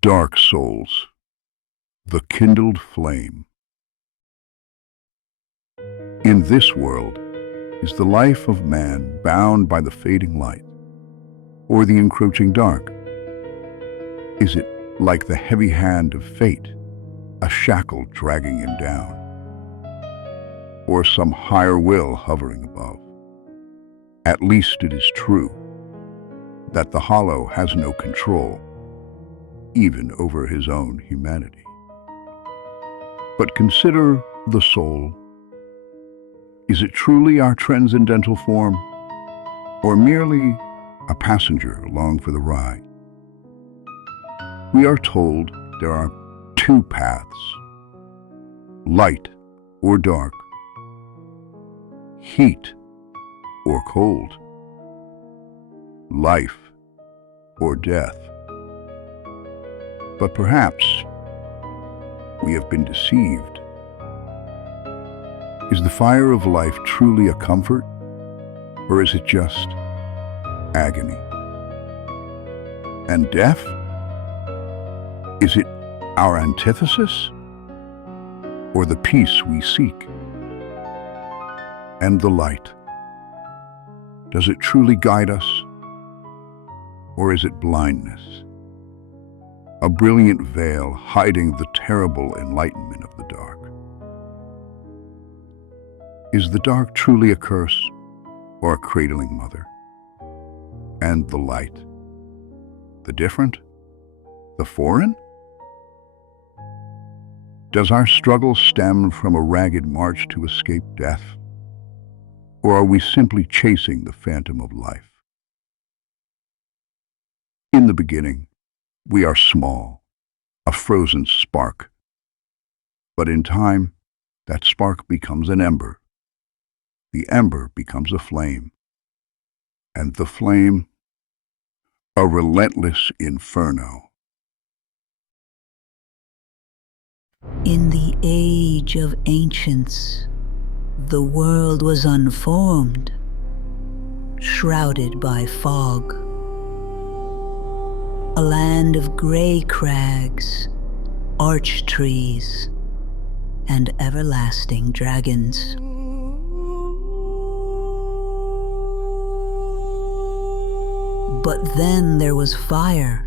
Dark souls, the kindled flame. In this world is the life of man bound by the fading light or the encroaching dark. Is it like the heavy hand of fate, a shackle dragging him down, or some higher will hovering above? At least it is true that the hollow has no control, even over his own humanity. But consider the soul. Is it truly our transcendental form, or merely a passenger along for the ride? We are told there are two paths, light or dark, heat or cold, life or death. But perhaps we have been deceived. Is the fire of life truly a comfort, or is it just agony? And death? Is it our antithesis, or the peace we seek? And the light, does it truly guide us, or is it blindness? A brilliant veil hiding the terrible enlightenment of the dark. Is the dark truly a curse or a cradling mother? And the light, the different, the foreign? Does our struggle stem from a ragged march to escape death? Or are we simply chasing the phantom of life? In the beginning, we are small, a frozen spark. But in time, that spark becomes an ember. The ember becomes a flame. And the flame, a relentless inferno. In the age of ancients, the world was unformed, shrouded by fog. A land of grey crags, arch trees, and everlasting dragons. But then there was fire,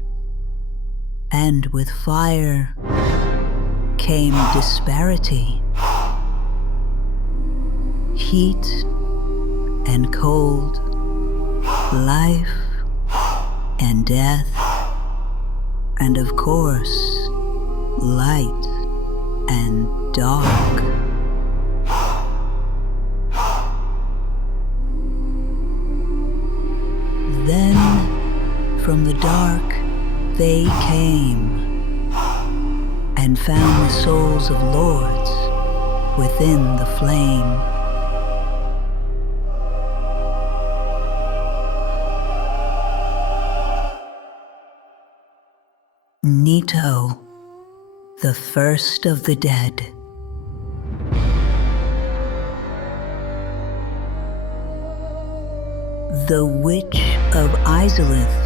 and with fire came disparity. Heat and cold, life and death, and of course, light and dark. Then, from the dark, they came and found the souls of lords within the flame. Nito, the first of the dead. The witch of Izalith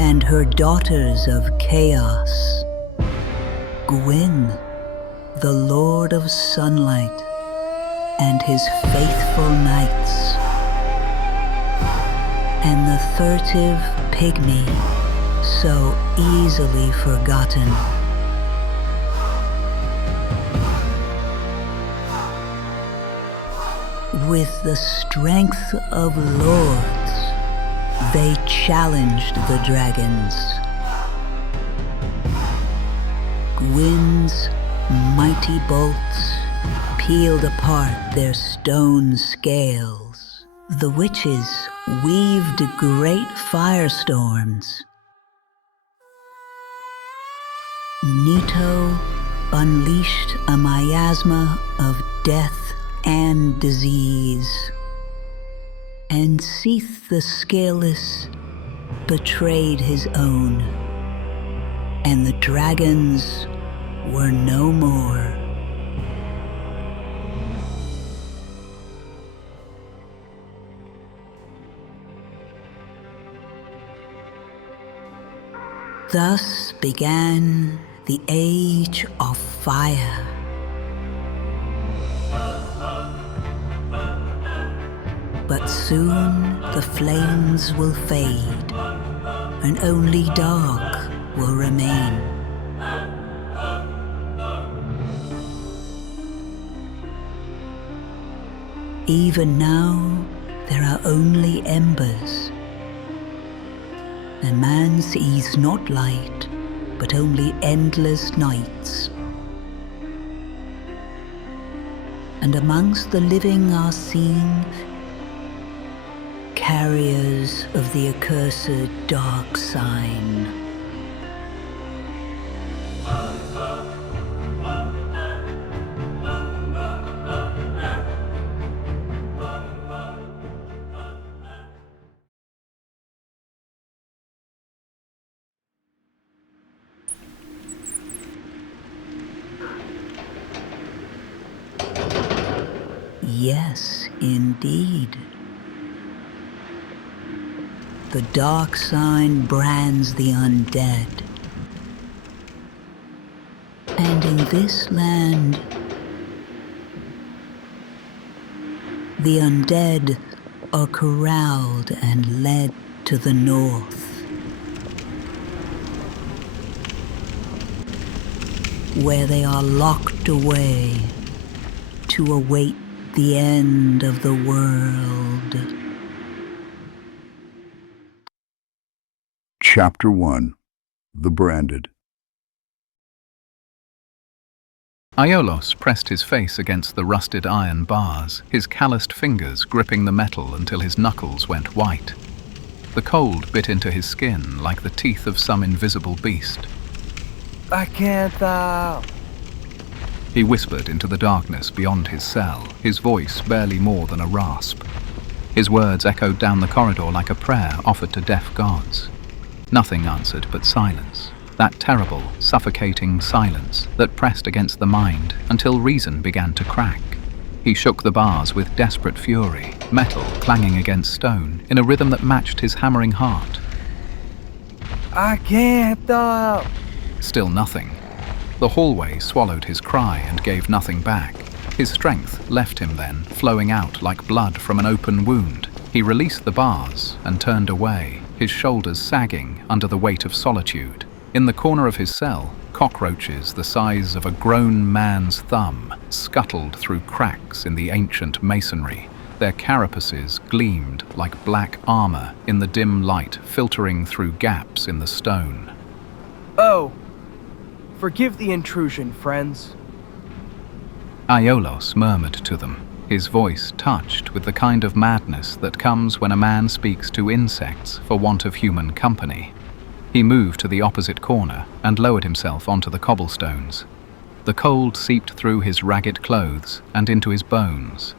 and her daughters of chaos. Gwyn, the Lord of Sunlight, and his faithful knights. And the furtive pygmy, so easily forgotten. With the strength of lords, they challenged the dragons. Gwyn's mighty bolts peeled apart their stone scales. The witches weaved great firestorms. Nito unleashed a miasma of death and disease, and Seath the Scaleless betrayed his own, and the dragons were no more. Thus began the Age of Fire. But soon the flames will fade, and only dark will remain. Even now, there are only embers, and man sees not light, but only endless nights. And amongst the living are seen carriers of the accursed dark sign. Yes, indeed. The dark sign brands the undead. And in this land, the undead are corralled and led to the north, where they are locked away to await the end of the world. Chapter 1. The Branded. Aiolos pressed his face against the rusted iron bars, his calloused fingers gripping the metal until his knuckles went white. The cold bit into his skin like the teeth of some invisible beast. I can't, He whispered into the darkness beyond his cell, his voice barely more than a rasp. His words echoed down the corridor like a prayer offered to deaf gods. Nothing answered but silence, that terrible, suffocating silence that pressed against the mind until reason began to crack. He shook the bars with desperate fury, metal clanging against stone in a rhythm that matched his hammering heart. I can't, Still nothing. The hallway swallowed his cry and gave nothing back. His strength left him then, flowing out like blood from an open wound. He released the bars and turned away, his shoulders sagging under the weight of solitude. In the corner of his cell, cockroaches the size of a grown man's thumb scuttled through cracks in the ancient masonry. Their carapaces gleamed like black armor in the dim light filtering through gaps in the stone. Oh, forgive the intrusion, friends. Aiolos murmured to them, his voice touched with the kind of madness that comes when a man speaks to insects for want of human company. He moved to the opposite corner and lowered himself onto the cobblestones. The cold seeped through his ragged clothes and into his bones.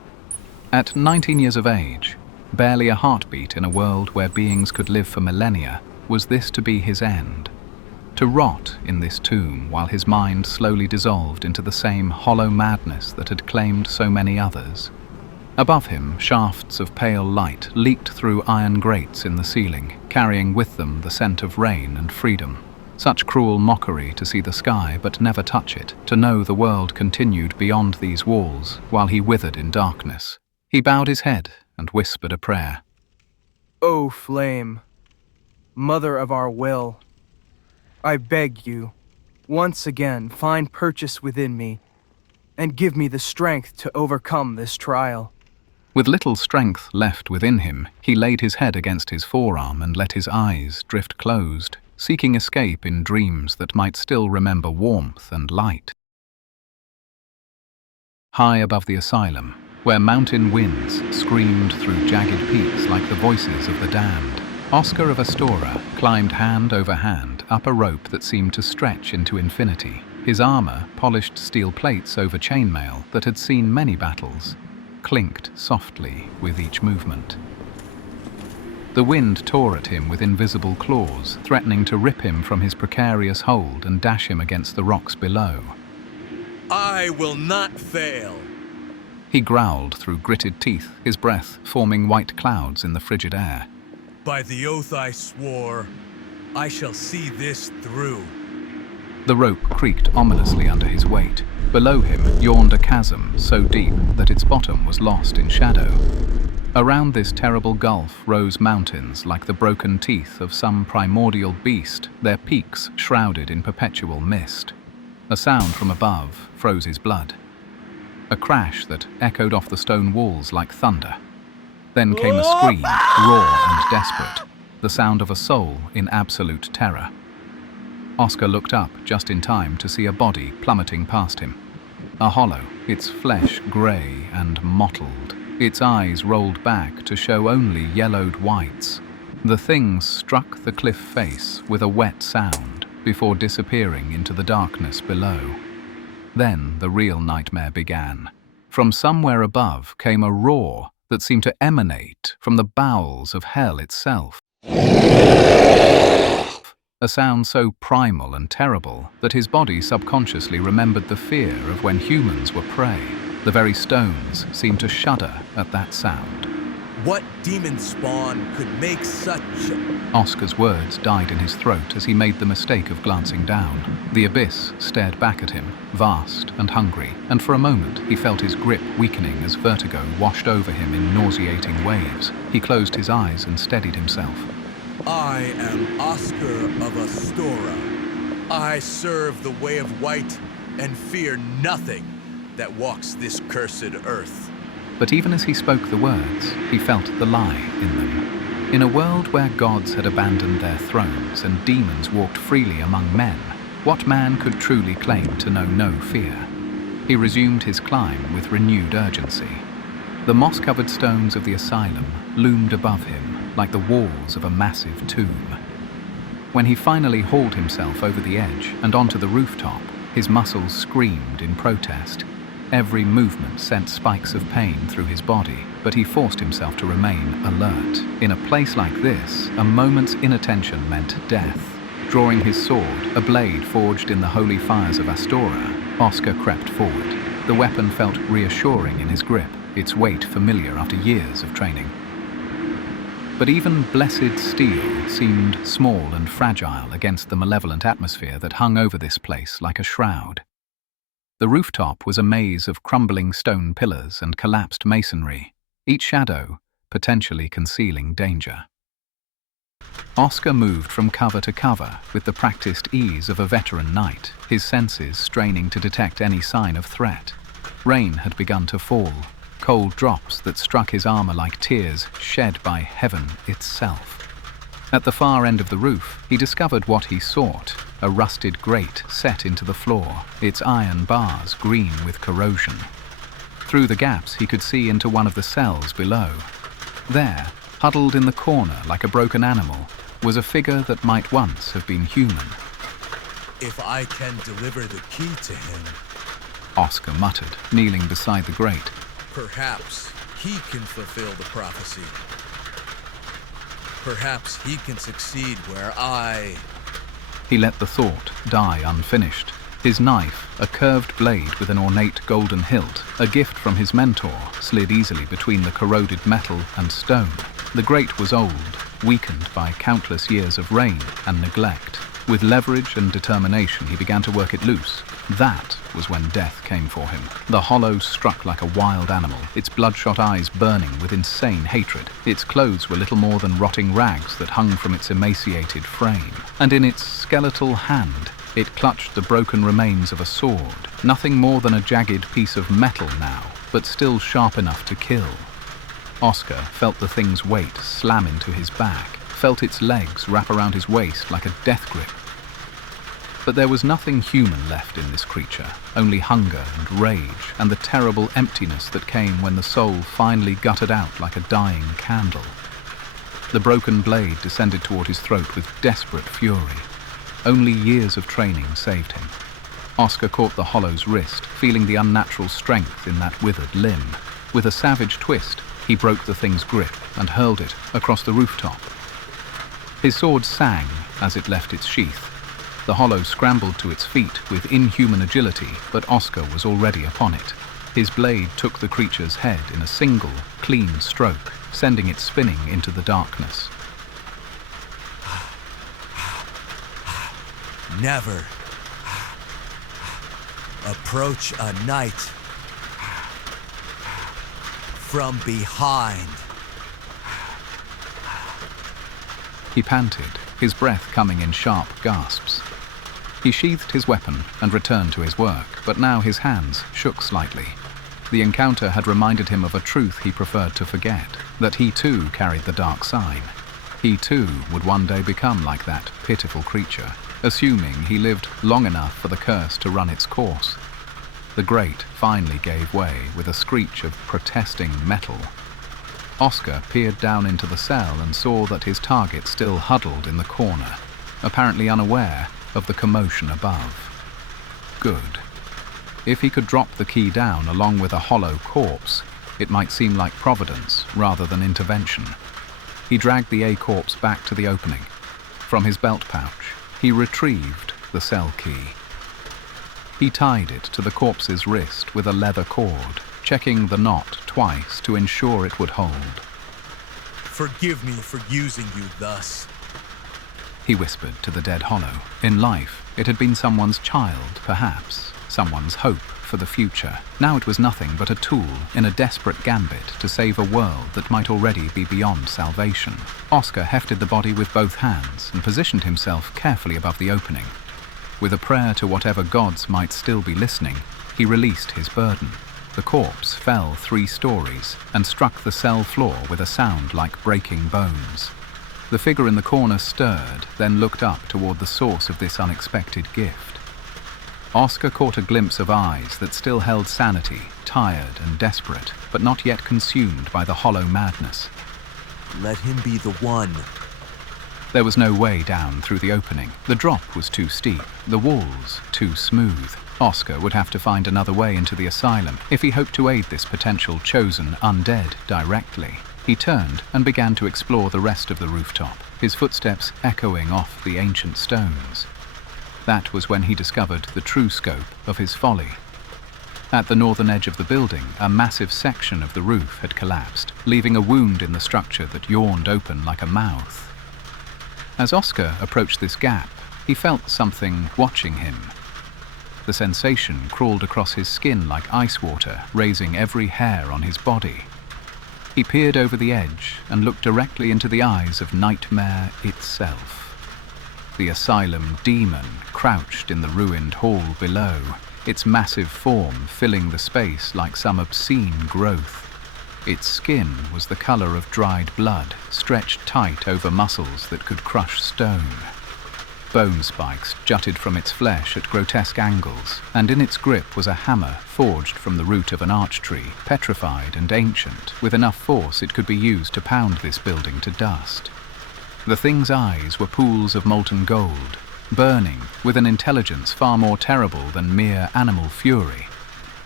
At 19 years of age, barely a heartbeat in a world where beings could live for millennia, was this to be his end? To rot in this tomb while his mind slowly dissolved into the same hollow madness that had claimed so many others. Above him, shafts of pale light leaked through iron grates in the ceiling, carrying with them the scent of rain and freedom. Such cruel mockery to see the sky but never touch it, to know the world continued beyond these walls while he withered in darkness. He bowed his head and whispered a prayer. O flame, mother of our will, I beg you, once again find purchase within me, and give me the strength to overcome this trial. With little strength left within him, he laid his head against his forearm and let his eyes drift closed, seeking escape in dreams that might still remember warmth and light. High above the asylum, where mountain winds screamed through jagged peaks like the voices of the damned, Oscar of Astora climbed hand over hand up a rope that seemed to stretch into infinity. His armor, polished steel plates over chainmail that had seen many battles, clinked softly with each movement. The wind tore at him with invisible claws, threatening to rip him from his precarious hold and dash him against the rocks below. I will not fail. He growled through gritted teeth, his breath forming white clouds in the frigid air. By the oath I swore, I shall see this through. The rope creaked ominously under his weight. Below him yawned a chasm so deep that its bottom was lost in shadow. Around this terrible gulf rose mountains like the broken teeth of some primordial beast, their peaks shrouded in perpetual mist. A sound from above froze his blood. A crash that echoed off the stone walls like thunder. Then came a scream, raw and desperate, the sound of a soul in absolute terror. Oscar looked up just in time to see a body plummeting past him. A hollow, its flesh grey and mottled, its eyes rolled back to show only yellowed whites. The thing struck the cliff face with a wet sound before disappearing into the darkness below. Then the real nightmare began. From somewhere above came a roar that seemed to emanate from the bowels of hell itself. A sound so primal and terrible that his body subconsciously remembered the fear of when humans were prey. The very stones seemed to shudder at that sound. What demon spawn could make such... Oscar's words died in his throat as he made the mistake of glancing down. The abyss stared back at him, vast and hungry, and for a moment he felt his grip weakening as vertigo washed over him in nauseating waves. He closed his eyes and steadied himself. I am Oscar of Astora. I serve the way of white and fear nothing that walks this cursed earth. But even as he spoke the words, he felt the lie in them. In a world where gods had abandoned their thrones and demons walked freely among men, what man could truly claim to know no fear? He resumed his climb with renewed urgency. The moss-covered stones of the asylum loomed above him like the walls of a massive tomb. When he finally hauled himself over the edge and onto the rooftop, his muscles screamed in protest. Every movement sent spikes of pain through his body, but he forced himself to remain alert. In a place like this, a moment's inattention meant death. Drawing his sword, a blade forged in the holy fires of Astora, Oscar crept forward. The weapon felt reassuring in his grip, its weight familiar after years of training. But even blessed steel seemed small and fragile against the malevolent atmosphere that hung over this place like a shroud. The rooftop was a maze of crumbling stone pillars and collapsed masonry, each shadow potentially concealing danger. Oscar moved from cover to cover with the practiced ease of a veteran knight, his senses straining to detect any sign of threat. Rain had begun to fall, cold drops that struck his armor like tears shed by heaven itself. At the far end of the roof, he discovered what he sought, a rusted grate set into the floor, its iron bars green with corrosion. Through the gaps, he could see into one of the cells below. There, huddled in the corner like a broken animal, was a figure that might once have been human. If I can deliver the key to him, Oscar muttered, kneeling beside the grate. Perhaps he can fulfill the prophecy. Perhaps he can succeed where I... He let the thought die unfinished. His knife, a curved blade with an ornate golden hilt, a gift from his mentor, slid easily between the corroded metal and stone. The grate was old, weakened by countless years of rain and neglect. With leverage and determination, he began to work it loose. That was when death came for him. The hollow struck like a wild animal, its bloodshot eyes burning with insane hatred. Its clothes were little more than rotting rags that hung from its emaciated frame. And in its skeletal hand, it clutched the broken remains of a sword, nothing more than a jagged piece of metal now, but still sharp enough to kill. Oscar felt the thing's weight slam into his back, felt its legs wrap around his waist like a death grip. But there was nothing human left in this creature, only hunger and rage, and the terrible emptiness that came when the soul finally guttered out like a dying candle. The broken blade descended toward his throat with desperate fury. Only years of training saved him. Oscar caught the hollow's wrist, feeling the unnatural strength in that withered limb. With a savage twist, he broke the thing's grip and hurled it across the rooftop. His sword sang as it left its sheath. The hollow scrambled to its feet with inhuman agility, but Oscar was already upon it. His blade took the creature's head in a single, clean stroke, sending it spinning into the darkness. Never approach a knight from behind. He panted, his breath coming in sharp gasps. He sheathed his weapon and returned to his work, but now his hands shook slightly. The encounter had reminded him of a truth he preferred to forget, that he too carried the dark sign. He too would one day become like that pitiful creature, assuming he lived long enough for the curse to run its course. The grate finally gave way with a screech of protesting metal. Oscar peered down into the cell and saw that his target still huddled in the corner, apparently unaware of the commotion above. Good. If he could drop the key down along with a hollow corpse, it might seem like providence rather than intervention. He dragged the A-corpse back to the opening. From his belt pouch, he retrieved the cell key. He tied it to the corpse's wrist with a leather cord, checking the knot twice to ensure it would hold. Forgive me for using you thus, he whispered to the dead hollow. In life, it had been someone's child, perhaps, someone's hope for the future. Now it was nothing but a tool in a desperate gambit to save a world that might already be beyond salvation. Oscar hefted the body with both hands and positioned himself carefully above the opening. With a prayer to whatever gods might still be listening, he released his burden. The corpse fell 3 stories and struck the cell floor with a sound like breaking bones. The figure in the corner stirred, then looked up toward the source of this unexpected gift. Oscar caught a glimpse of eyes that still held sanity, tired and desperate, but not yet consumed by the hollow madness. Let him be the one. There was no way down through the opening. The drop was too steep, the walls too smooth. Oscar would have to find another way into the asylum if he hoped to aid this potential chosen undead directly. He turned and began to explore the rest of the rooftop, his footsteps echoing off the ancient stones. That was when he discovered the true scope of his folly. At the northern edge of the building, a massive section of the roof had collapsed, leaving a wound in the structure that yawned open like a mouth. As Oscar approached this gap, he felt something watching him. The sensation crawled across his skin like ice water, raising every hair on his body. He peered over the edge and looked directly into the eyes of Nightmare itself. The asylum demon crouched in the ruined hall below, its massive form filling the space like some obscene growth. Its skin was the color of dried blood, stretched tight over muscles that could crush stone. Bone spikes jutted from its flesh at grotesque angles, and in its grip was a hammer forged from the root of an arch tree, petrified and ancient, with enough force it could be used to pound this building to dust. The thing's eyes were pools of molten gold, burning with an intelligence far more terrible than mere animal fury.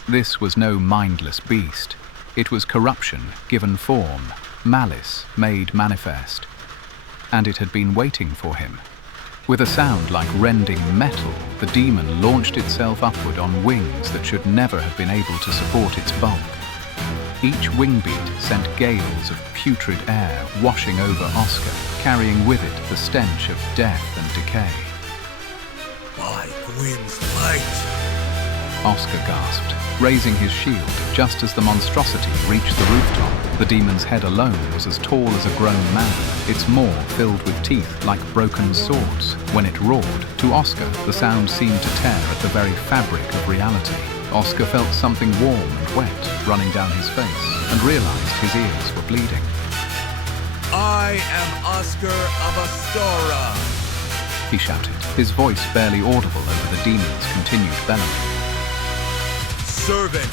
This was no mindless beast. It was corruption given form, malice made manifest. And it had been waiting for him. With a sound like rending metal, the demon launched itself upward on wings that should never have been able to support its bulk. Each wing beat sent gales of putrid air washing over Oscar, carrying with it the stench of death and decay. By Gwyn's light! Oscar gasped, raising his shield just as the monstrosity reached the rooftop. The demon's head alone was as tall as a grown man, its maw filled with teeth like broken swords. When it roared, to Oscar, the sound seemed to tear at the very fabric of reality. Oscar felt something warm and wet running down his face and realized his ears were bleeding. I am Oscar of Astora, he shouted, his voice barely audible over the demon's continued bellowing. Servant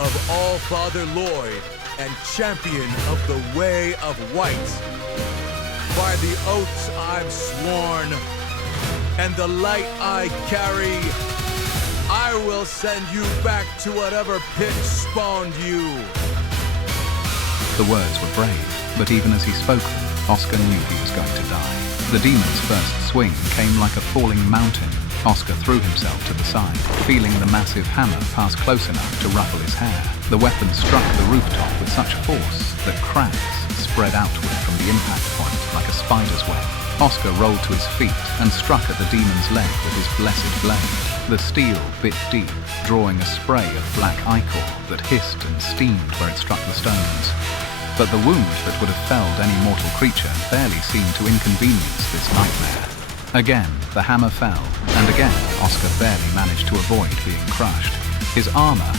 of All-Father Lloyd and champion of the Way of White. By the oaths I've sworn and the light I carry, I will send you back to whatever pit spawned you. The words were brave, but even as he spoke them, Oscar knew he was going to die. The demon's first swing came like a falling mountain. Oscar threw himself to the side, feeling the massive hammer pass close enough to ruffle his hair. The weapon struck the rooftop with such force that cracks spread outward from the impact point like a spider's web. Oscar rolled to his feet and struck at the demon's leg with his blessed blade. The steel bit deep, drawing a spray of black ichor that hissed and steamed where it struck the stones. But the wound that would have felled any mortal creature barely seemed to inconvenience this nightmare. Again, the hammer fell, and again, Oscar barely managed to avoid being crushed. His armor,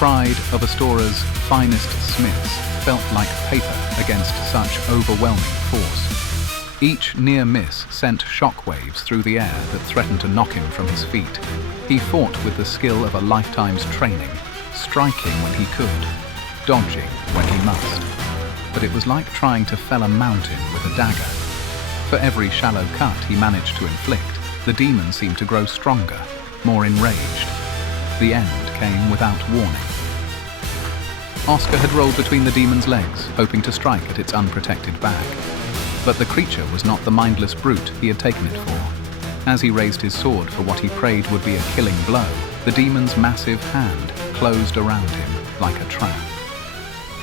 pride of Astora's finest smiths, felt like paper against such overwhelming force. Each near miss sent shockwaves through the air that threatened to knock him from his feet. He fought with the skill of a lifetime's training, striking when he could, dodging when he must. But it was like trying to fell a mountain with a dagger. For every shallow cut he managed to inflict, the demon seemed to grow stronger, more enraged. The end came without warning. Oscar had rolled between the demon's legs, hoping to strike at its unprotected back. But the creature was not the mindless brute he had taken it for. As he raised his sword for what he prayed would be a killing blow, the demon's massive hand closed around him like a trap.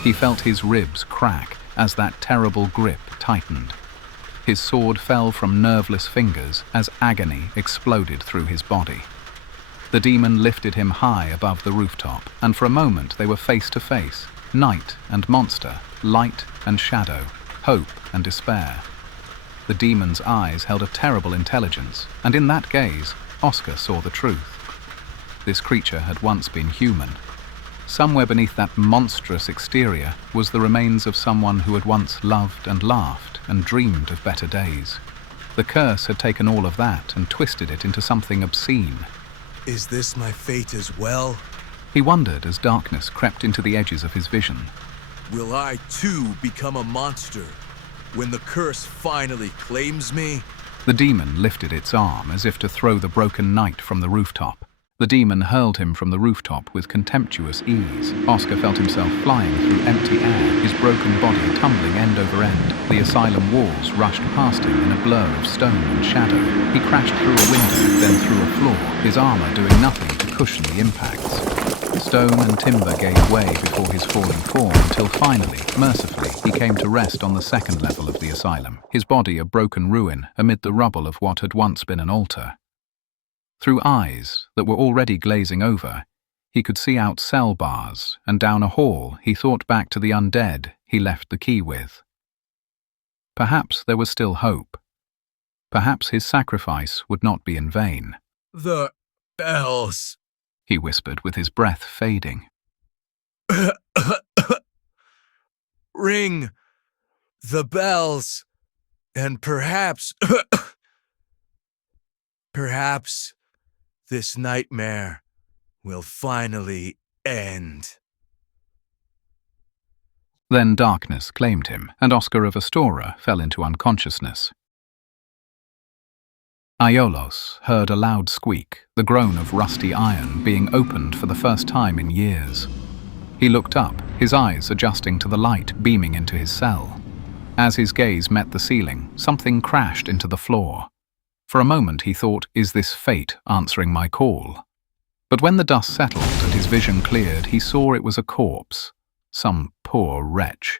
He felt his ribs crack as that terrible grip tightened. His sword fell from nerveless fingers as agony exploded through his body. The demon lifted him high above the rooftop, and for a moment they were face to face, knight and monster, light and shadow, hope and despair. The demon's eyes held a terrible intelligence, and in that gaze, Oscar saw the truth. This creature had once been human. Somewhere beneath that monstrous exterior was the remains of someone who had once loved and laughed and dreamed of better days. The curse had taken all of that and twisted it into something obscene. Is this my fate as well? He wondered as darkness crept into the edges of his vision. Will I too become a monster when the curse finally claims me? The demon lifted its arm as if to throw the broken knight from the rooftop. The demon hurled him from the rooftop with contemptuous ease. Oscar felt himself flying through empty air, his broken body tumbling end over end. The asylum walls rushed past him in a blur of stone and shadow. He crashed through a window, then through a floor, his armor doing nothing to cushion the impacts. Stone and timber gave way before his falling form until finally, mercifully, he came to rest on the second level of the asylum, his body a broken ruin amid the rubble of what had once been an altar. Through eyes that were already glazing over, he could see out cell bars, and down a hall he thought back to the undead he left the key with. Perhaps there was still hope. Perhaps his sacrifice would not be in vain. The bells, he whispered with his breath fading. Ring the bells, and perhaps, perhaps this nightmare will finally end. Then darkness claimed him, and Oscar of Astora fell into unconsciousness. Aiolos heard a loud squeak, the groan of rusty iron being opened for the first time in years. He looked up, his eyes adjusting to the light beaming into his cell. As his gaze met the ceiling, something crashed into the floor. For a moment he thought, is this fate answering my call? But when the dust settled and his vision cleared, he saw it was a corpse, some poor wretch.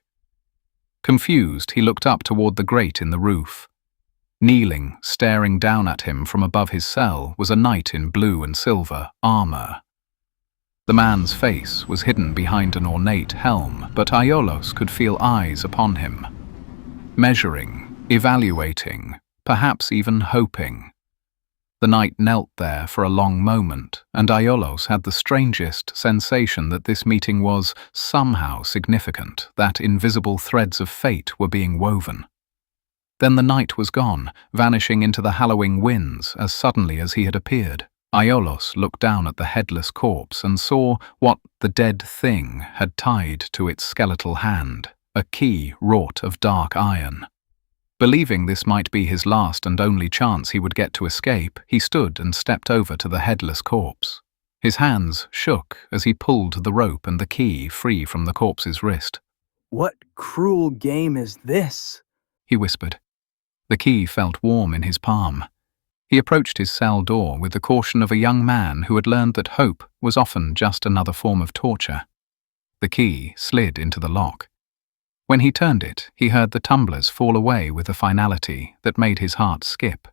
Confused, he looked up toward the grate in the roof. Kneeling, staring down at him from above his cell, was a knight in blue and silver armor. The man's face was hidden behind an ornate helm, but Aiolos could feel eyes upon him. Measuring, evaluating, perhaps even hoping. The knight knelt there for a long moment, and Aiolos had the strangest sensation that this meeting was somehow significant, that invisible threads of fate were being woven. Then the knight was gone, vanishing into the hallowing winds as suddenly as he had appeared. Aiolos looked down at the headless corpse and saw what the dead thing had tied to its skeletal hand, a key wrought of dark iron. Believing this might be his last and only chance he would get to escape, he stood and stepped over to the headless corpse. His hands shook as he pulled the rope and the key free from the corpse's wrist. What cruel game is this? He whispered. The key felt warm in his palm. He approached his cell door with the caution of a young man who had learned that hope was often just another form of torture. The key slid into the lock. When he turned it, he heard the tumblers fall away with a finality that made his heart skip.